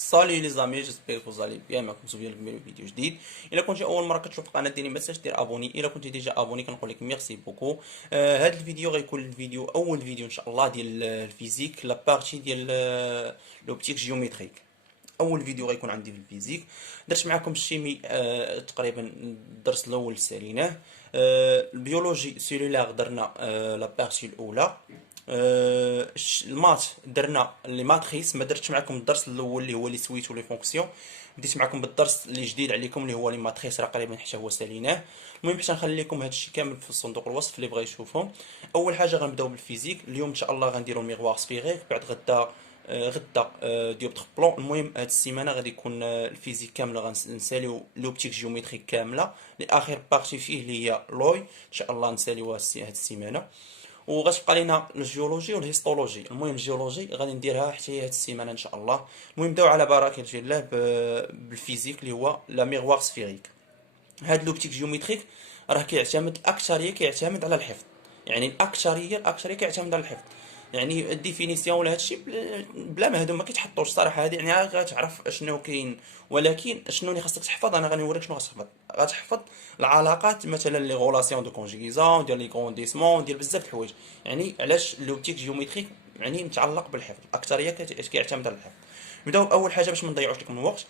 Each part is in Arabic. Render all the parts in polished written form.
سالي لي زامي، جيسبيغ كو زالي بيان. معكم زويا في فيديو جديد. الا كنتي اول مره كتشوف القناه ديالي ما تنساش دير ابوني. الا كنتي ديجا ابوني كنقول لك ميرسي بوكو. هذا الفيديو غيكون الفيديو اول فيديو ان شاء الله ديال الفيزيك، لا بارتي ديال لوبتيك جيومتريك. اول فيديو غيكون عندي في الفيزيك. درت معكم الشيمي تقريبا الدرس الاول ساليناه. البيولوجي سيلولار درنا لا بارتي الاولى. المات درنا لي ماتريس. ما درتش معكم الدرس الاول اللي هو لي سويت ولي فونكسيون. بديت معكم بالدرس اللي جديد عليكم اللي هو لي ماتريس، راه قريبا حتى هو ساليناه. المهم حتى نخلي لكم هادشي كامل في صندوق الوصف اللي بغى يشوفهم. اول حاجه غنبداو بالفيزيك. اليوم ان شاء الله غنديروا الميغوار سفيريك، بعد غدا ديوبتر بلون. المهم هاد السيمانه غادي يكون الفيزيك كامله غنساليو لوبتيك جيومتريك كامله لاخر بارتي فيه اللي هي لوي ان شاء الله نساليوها هاد السيمانه. وغتبقى لينا الجيولوجي والهيستولوجي. المهم الجيولوجي غادي نديرها حتى هي هاد السيمانه ان شاء الله. المهم نبداو على بركه الله بالفيزيك اللي هو لا ميغوار سفيريك. هاد لوبتيك جيومتريك راه كيعتمد الاكثريه كيعتمد على الحفظ. يعني الاكثريه كيعتمد على الحفظ. يعني الديفينيسيون ولا هادشي بلا ما هادو ما كيتحطوش صراحه. هادي يعني غتعرف شنو كاين، ولكن شنو اللي خاصك تحفظ انا غنوريك شنو غتحفظ. غتحفظ العلاقات، مثلا لي غولاسيون دو كونجيغيزون ديال لي كونديسمون ديال بزاف د الحوايج. يعني علاش لوبتيك جيومتريك يعني متعلق بالحفظ. الاكثريه كيعتمد على الحفظ. نبداو اول حاجه باش ما نضيعوش لكم الوقت.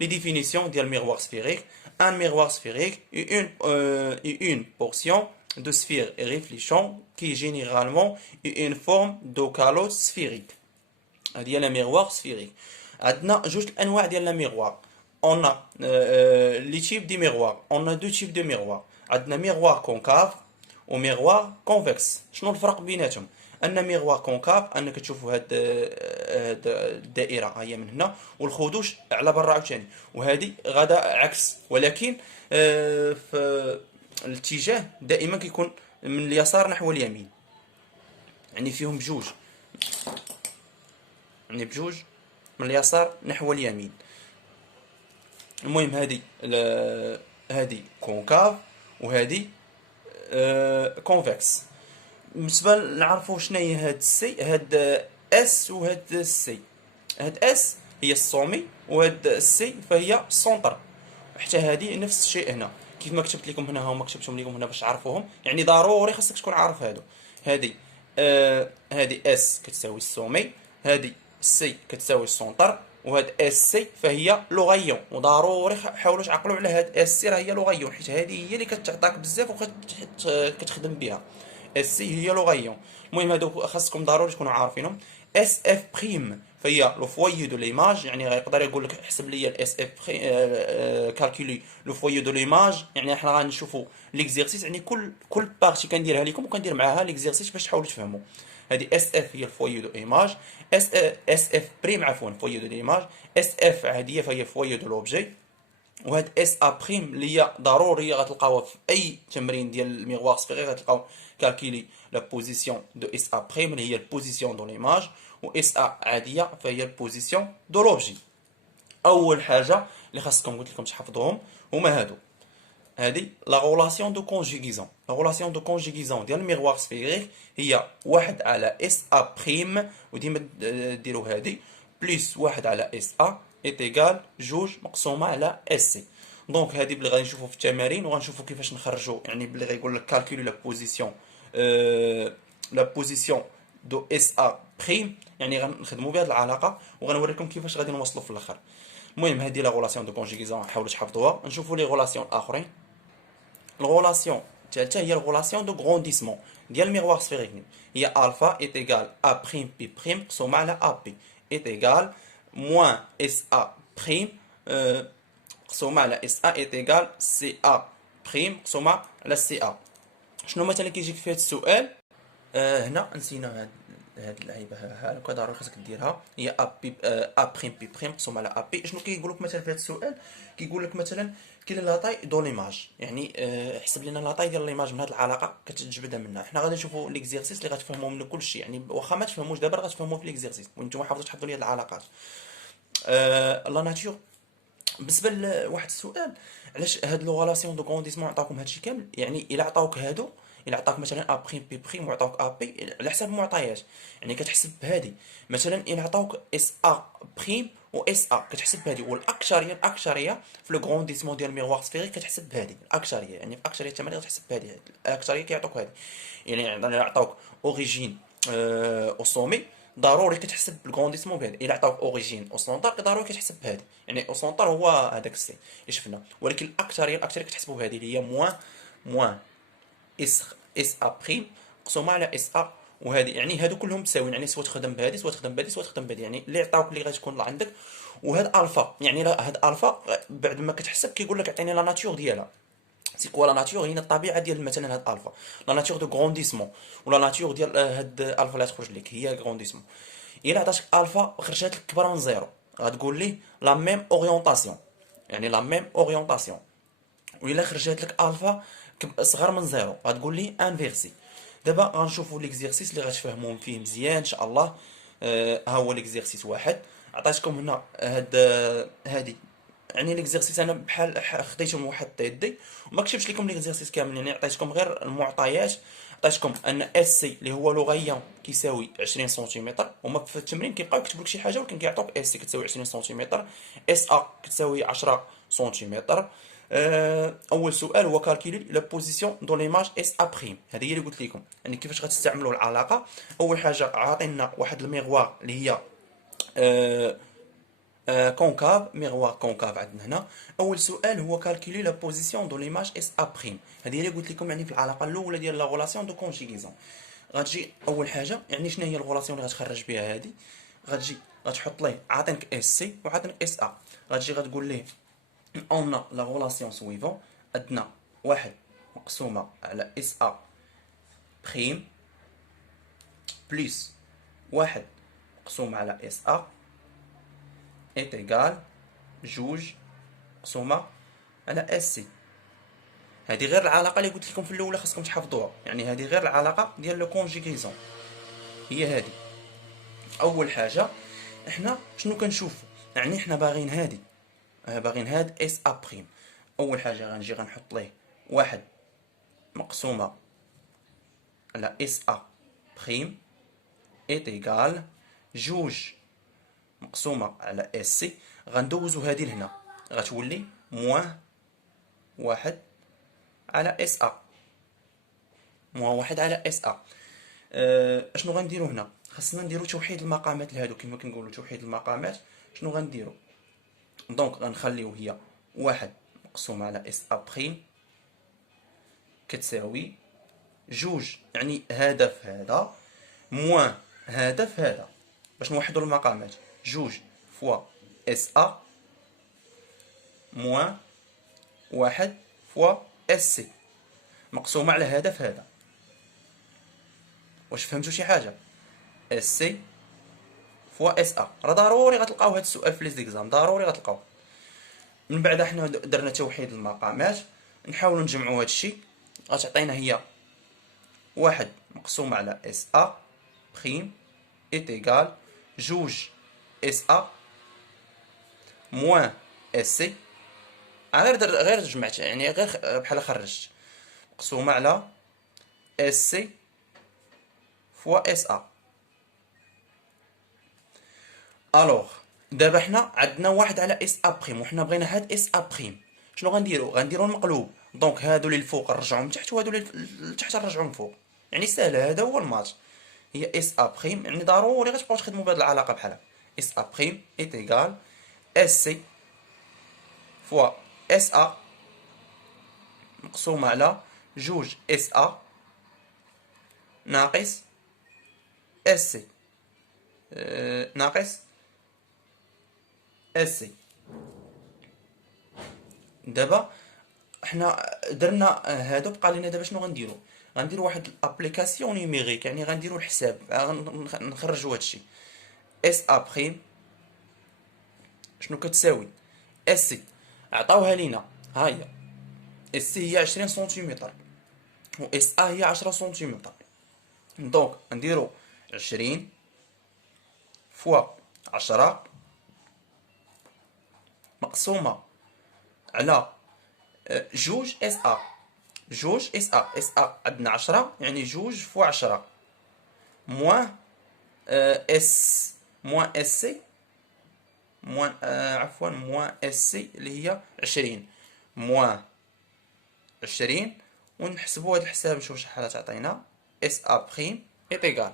لي ديفينيسيون ديال ميغوار سفيريك. Un miroir sphérique est une portion de sphère réfléchissant qui généralement est une forme de calotte sphérique. هذه هي لا ميغوار سفيريك. عندنا جوج الانواع ديال لا ميغوار. on a les types de miroirs. On a deux types de miroirs. عندنا ميغوار كونكاف وميغوار كونفكس. شنو الفرق بيناتهم؟ ان ميغوار كونكاف انك تشوفوا هاد الدائره هي من هنا والخدوش على برا عاوتاني، وهذه غدا عكس، ولكن في الاتجاه دائما كيكون من اليسار نحو اليمين. يعني فيهم بجوج، يعني بجوج من اليسار نحو اليمين. المهم هذه كونكاف وهذه كونفكس. بالنسبه نعرفوا شنو هي هاد السي، هاد اس وهاد السي. هاد اس هي السومي وهاد السي فهي السونتر. حتى هذه نفس الشيء هنا كيف ما كتبت لكم هنا هما كتبتهم لكم هنا باش تعرفوهم. يعني ضروري خاصك تكون عارف هادو. هذه هذه اس كتساوي السومي، هذه سي كتساوي السونتر، وهاد اس سي فهي لوغيون. وضروري حاولوا تعقلوا على هاد اس سي راه هي لوغيون، حيت هذه هي اللي كتعطاك بزاف وكتخدم بها. اس سي هي لوغيون. المهم هادو خاصكم ضروري تكونوا عارفينهم. اس اف بريم فهي لو فويي دو ليماج. يعني غيقدر يقول لك احسب لي الاس اف كالكولي لو فويي دو ليماج. يعني حنا غنشوفوا ليكزيرسيس، يعني كل بارتي كنديرها لكم وكندير معاها ليكزيرسيس باش تحاولوا تفهموا. هذه اس اف هي الفويي دو ايماج. اس اف بريم عفوا فويي دو ليماج. اس اف عاديه فهي فويي دو لوبجي. وهاد اس ا بريم اللي هي ضروريه غتلقاوها في اي تمرين ديال الميغوار سفيري. غتلقاو كالكيلي لا بوزيسيون دو اس ا بريم اللي هي البوزيسيون دو ليماج، و اس ا عاديه فهي البوزيسيون دو لوبجي. اول حاجه اللي خاصكم قلت لكم تحفظوهم هما هادو. هذه لا غولاسيون دو كونجيغيزون. لا غولاسيون دو كونجيغيزون ديال الميغوار سفيريك هي واحد على اس ا بريم، وديما ديروا هذه بليس واحد على اس ا ايت ايكال جوج مقسومه على اس سي. دونك هذه اللي غادي نشوفوا في التمارين وغنشوفوا كيفاش نخرجوا. يعني باللي غيقول لك كالكولي لا بوزيسيون دو اس ا بريم، يعني غنخدموا بهذه العلاقه وغنوريكم كيفاش غادي نوصلوا في الاخر. المهم هذه لا غولاسيون دو كونجيغيزون حاولوا تحفظوها. نشوفوا لي غولاسيون اخرين. الغولاسيون الثالثه هي الغولاسيون دو غرونديسمون ديال الميغوار سفيريك. هي الفا ايت ايكال ا بريم بي بريم مقسومه على ا بي ايت ايكال موان اس ا بريم مقسومه على اس ا ايت ايكال سي ا بريم مقسومه على سي ا. شنو مثلا كيجيك في هذا السؤال؟ هنا نسينا هاد اللعيبه هاكا ضروري خاصك ديرها. هي ا بي ا بريم بي بريم مقسوم على ا بي. شنو كيقول لك مثلا في هذا السؤال؟ كيقول لك مثلا كاين لاطاي دو ليماج. يعني حسب لنا لاطاي ديال ليماج من هذه العلاقه كتجبدها منها. حنا غادي نشوفوا ليكزيرسيس اللي غتفهموا منه كلشي. يعني واخا ما تفهموش دابا غتفهموا في ليكزيرسيس وانتم حافظوا تحفظوا لي هاد العلاقات. لا ناتور. بالنسبه لواحد السؤال، علاش هاد لو غولاسيون دو كونديسمون عطاوكم هادشي كامل؟ يعني الا عطاوك هادو، الا عطاك مثلا ا بريم بي بريم وعطاوك ا بي على حسب المعطيات، يعني كتحسب بهادي. مثلا الا عطاوك اس ا بريم و اس ا كتحسب بهادي، والاكثريه في لو غرونديسمون ديال ميغوار سفيريك كتحسب بهادي الاكثريه، يعني في اكثريه التمارين غتحسب بهادي، الاكثريه كيعطوك هادي، يعني عطاوك اوريجين او سومي ضروري كتحسب بالغرونديسمون بهادي، الا عطاوك اوريجين او سونطار ضروري كتحسب بهادي، يعني او سونطار هو هذاك السي اللي شفنا، ولكن الاكثريه كتحسبوا بهادي اللي هي موان اس ا بريم مقسومه على اس ا، وهذه يعني هادو كلهم مساويين، يعني سوا تخدم بهادي سوا تخدم بهادي سوا تخدم بهادي، يعني اللي عطاوك اللي غتكون عندك. وهاد الفا يعني هاد الفا بعد ما كتحسب كيقول لك عطيني لا ناتور ديالها، سي كوا لا ناتور، هي الطبيعه ديال مثلا هاد الفا، لا ناتور دو غرونديسمون، ولا ناتور ديال هاد الفا اللي تخرج لك هي غرونديسمون. الا عطاتك الفا خرجت لك كبرى من زيرو غتقول لي لا ميم اورينتاسيون، يعني لا ميم اورينتاسيون. وإلا خرجت لك الفا صغر من زيرو غتقول لي انفيرسي. دابا غنشوفوا ليكزيرسيس اللي غتفهموا فيه مزيان ان شاء الله. ها هو ليكزيرسيس واحد، عطيتكم هنا هادي، يعني ليكزيرسيس انا بحال خديته من واحد يدي وما كتبتش لكم ليكزيرسيس كامل، يعني عطيتكم غير المعطيات. عطيتكم ان اس سي اللي هو لغويا كيساوي 20 سنتيمتر، هما في التمرين كيبقاو يكتبوا لك شي حاجه ولكن كيعطوك اس سي كتساوي 20 سنتيمتر، اس ا كتساوي 10 سنتيمتر. اول سؤال هو كالكولي لا بوزيسيون دون ليماج اس ا بريم، هذه هي اللي قلت لكم يعني كيفاش غتستعملوا العلاقه. اول حاجه عاطينا واحد الميغوار اللي هي كونكاف، ميغوار كونكاف عندنا هنا. اول سؤال هو كالكولي لا بوزيسيون دون ليماج اس ا بريم، هذه هي اللي قلت لكم يعني في العلاقه الاولى ديال لا غولاسيون دو كونجيغيزون. غتجي اول حاجه يعني شنو هي الغولاسيون اللي غتخرج بها هذه، غتجي غتحط ليه عاطينك اس سي وعاطينك اس ا، غتجي غتقول ليه on a la relation suivante عندنا واحد مقسومة على اس ا بريم بلس واحد مقسومة على اس ا est égal جوج مقسومة على اس سي. هذه غير العلاقة اللي قلت لكم في الأولى خاصكم تحفظوها، يعني هذه غير العلاقة ديال لو كونجيغيزون هي هذه. أول حاجة احنا شنو كنشوفو، يعني احنا باغيين هادي، باغيين هاد اس ا بريم. أول حاجة غنجي غنحط ليه واحد مقسومة على اس ا بريم est égal جوج مقسومة على اس سي. غندوزو هادي لهنا غتولي موان واحد على اس ا، موان واحد على اس ا. اشنو غنديرو هنا، خاصنا نديرو توحيد المقامات لهادو كما كنقولو توحيد المقامات. شنو غنديرو، دونك غنخليو هي واحد مقسومة على اس ا بريم كتساوي جوج يعني هدف هذا موان هدف هذا، باش نوحدو المقامات جوج فوا اس ا موان واحد فوا اس سي مقسومة على هدف هذا. واش فهمتوا شي حاجة؟ اس سي فوا اس ا، راه ضروري غتلقاو هاد السؤال في لي زيكزام ضروري غتلقاو. من بعد حنا درنا توحيد المقامات، نحاولوا نجمعوا هاد الشيء. غتعطينا هي واحد مقسومة على اس ا بريم est égal جوج اس ا موان اس سي، غير جمعت يعني غير بحال خرجت مقسومة على اس سي فوا اس ا. الوغ دابا حنا عندنا واحد على اس ا بريم وحنا بغينا هاد اس ا بريم، شنو غنديرو المقلوب، دونك هادو اللي الفوق نرجعو من تحت وهادو اللي لتحت نرجعو من فوق، يعني ساهله هذا هو الماتش. هي اس ا بريم يعني ضروري غتبقاو تخدموا بهاد العلاقه بحال هكا، اس ا بريم ايت ايغال اس سي فوا اس ا مقسومه على جوج اس ا ناقص اس سي ناقص اس سي. دابا حنا درنا هادو، بقى لينا دابا شنو غنديرو، غنديرو واحد الابليكاسيون نيميريك، يعني غنديرو الحساب نخرجوا هادشي. اس ا بريم شنو كتساوي اس سي، عطاوها لينا ها هي اس سي هي 20 سنتيمتر و اس ا هي 10 سنتيمتر، دونك نديرو 20 فوا 10 مقسومة على جوج اس ا. جوج اس ا، اس ا عندنا 10 يعني جوج فوا 10 موان اس سي موان عفوا موان اس سي اللي هي 20 موان 20. ونحسبوا هذا الحساب نشوف شحال تعطينا. اس ا بريم ايتيغال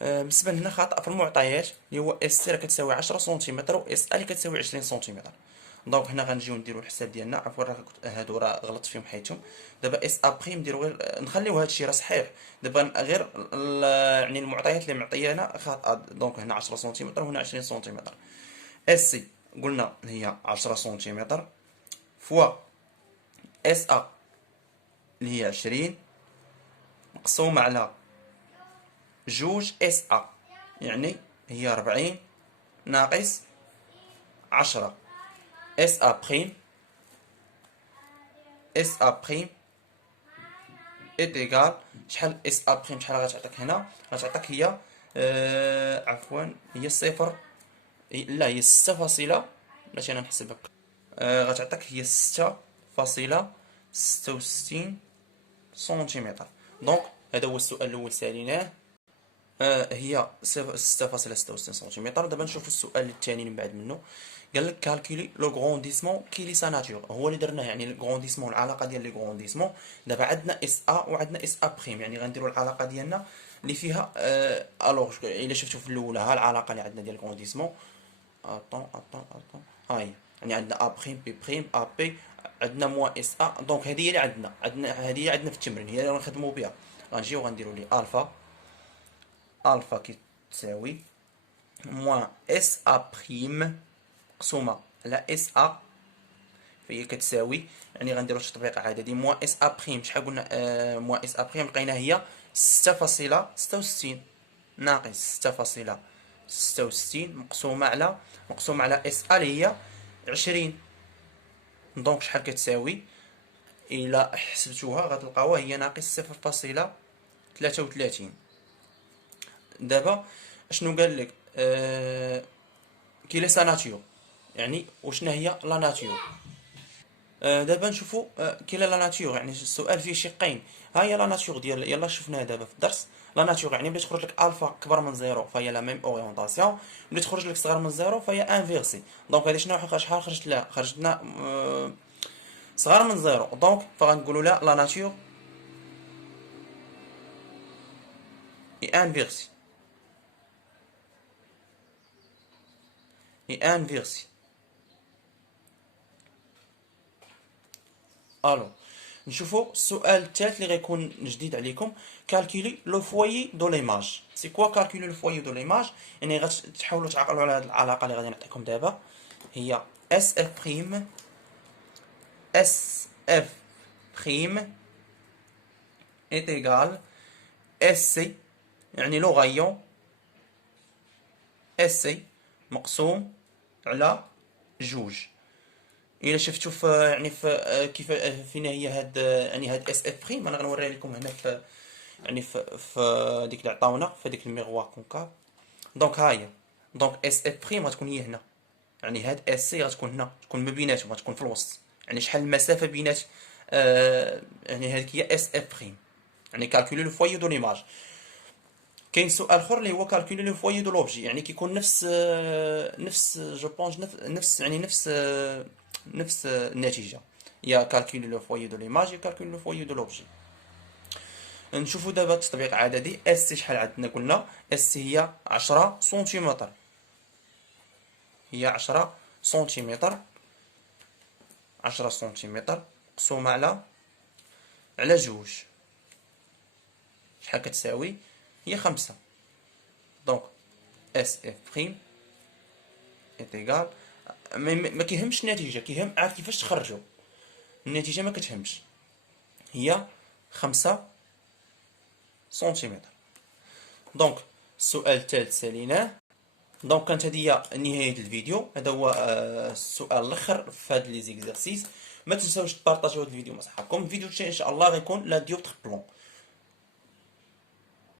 بالنسبه لهنا خطا في المعطيات اللي هو اس سي راه كتساوي 10 سنتيمتر و اس ا اللي كتساوي 20 سنتيمتر. دونك هنا غنجيو نديرو الحساب ديالنا. عفوا راه هادو راه غلطت فيهم حيتهم. دابا اس ا بريم نديرو غير نخليو هادشي راه صحيح. دابا غير يعني المعطيات اللي معطيانا خاطئه. دونك هنا 10 سنتيمتر وهنا 20 سنتيمتر. اس سي قلنا هي 10 سنتيمتر فوا اس ا اللي هي 20 مقسومة على جوج اس ا يعني هي 40 ناقص 10 اس ا بريم. اس ا بريم ايتيغال شحال اس ا بريم شحال غتعطيك هنا؟ غتعطيك هي عفوا هي صفر لا هي 6 فاصلة ماشي انا نحسبها. غتعطيك هي 6.66 سنتيمتر. دونك هذا هو السؤال الاول ساليناه. هي 6.66 سنتيمتر. دابا نشوفوا السؤال الثاني من بعد منه. قال لك كالكولي لو غرونديسمون كي لي سا ناتور. هو اللي درناه يعني لو غرونديسمون العلاقه ديال لي غرونديسمون. دابا عندنا اس ا وعندنا اس ا بريم يعني غنديروا العلاقه ديالنا اللي فيها الوغ الا شفتوا في الاولى ها العلاقه اللي عندنا ديال الغرونديسمون. اتون هاي يعني عندنا ا بريم بي بريم ا بي عندنا موان اس ا. دونك هذه هي اللي عندنا هذه هي عندنا في التمرين هي اللي غنخدموا بها. غنجيو غنديروا لي الفا كي تساوي موان اس ا بريم مقسومه على اس ا فهي كتساوي يعني غنديروا تطبيق عددي. موان اس ا بريم شحال قلنا موان اس ا بريم لقينا هي 6.66 ناقص 6.66 مقسومه على اس ا اللي هي 20. دونك شحال كتساوي؟ الا حسبتوها غتلقاوها هي ناقص 0.33. دابا اشنو قال لك؟ كي لي سا ناتيور يعني وشنا هي لا ناتيور. دابا نشوفوا كي لا ناتيور يعني السؤال فيه شقين. ها هي لا ناتيور ديال يلا شفناها دابا في الدرس. لا ناتيور يعني ملي تخرج لك الفا كبر من زيرو فهي لا ميم اورينتاسيون. ملي تخرج لك صغر من زيرو فهي انفيرسي. دونك هذه شحال خرجت لها؟ خرجت لنا صغر من زيرو. دونك فغنقولوا لا ناتيور اي انفيرسي الو. نشوفوا السؤال الثالث اللي غيكون جديد عليكم. كالكولي لو فويي دو ليماج. سي كوا كالكولي لو فويي دو ليماج؟ يعني غتحاولوا تعقلوا على هذه العلاقه اللي غادي نعطيكم دابا. هي اس اف بريم est égal SC يعني لو غايون SC مقسوم على جوج. الا شفتوا في يعني في كيف فينا هي هاد يعني هاد اس اف بريم انا غنوريها لكم هنا في يعني في ديك اللي عطاونا في ديك الميغوار كونكاف. دونك ها هي. دونك اس اف بريم غتكون هي هنا يعني هاد اس سي غتكون هنا تكون ما بيناتهم غتكون في الوسط. يعني شحال المسافه بينات يعني هذيك هي اس اف بريم يعني كالكولي لو فويي دو ليماج. كاين سؤال اخر اللي هو كالكولي لو فويي دو لوبجي يعني كيكون نفس جو بونس نفس يعني نفس النتيجه. يا كالكولي لو فويي دو ليماج يا كالكولي لو فويي دو لوبجي. نشوفوا دابا التطبيق عددي. اس سي شحال عندنا؟ قلنا اس سي هي 10 سنتيمتر. هي 10 سنتيمتر 10 سنتيمتر مقسومة على جوج شحال كتساوي؟ هي 5. دونك اس اف بريم ايتيغال ما كيهمش النتيجة كيهم عارف كيفاش تخرجوا النتيجة ما كتهمش. هي 5 سنتيمتر. دونك السؤال الثالث ساليناه. دونك كانت هذه نهاية الفيديو. هذا هو السؤال الاخر في هاد لي زيكزارسيس. ما تنساوش تبارطاجيو هاد الفيديو مع صحابكم. الفيديو الجاي ان شاء الله غيكون لا ديوبتر بلون.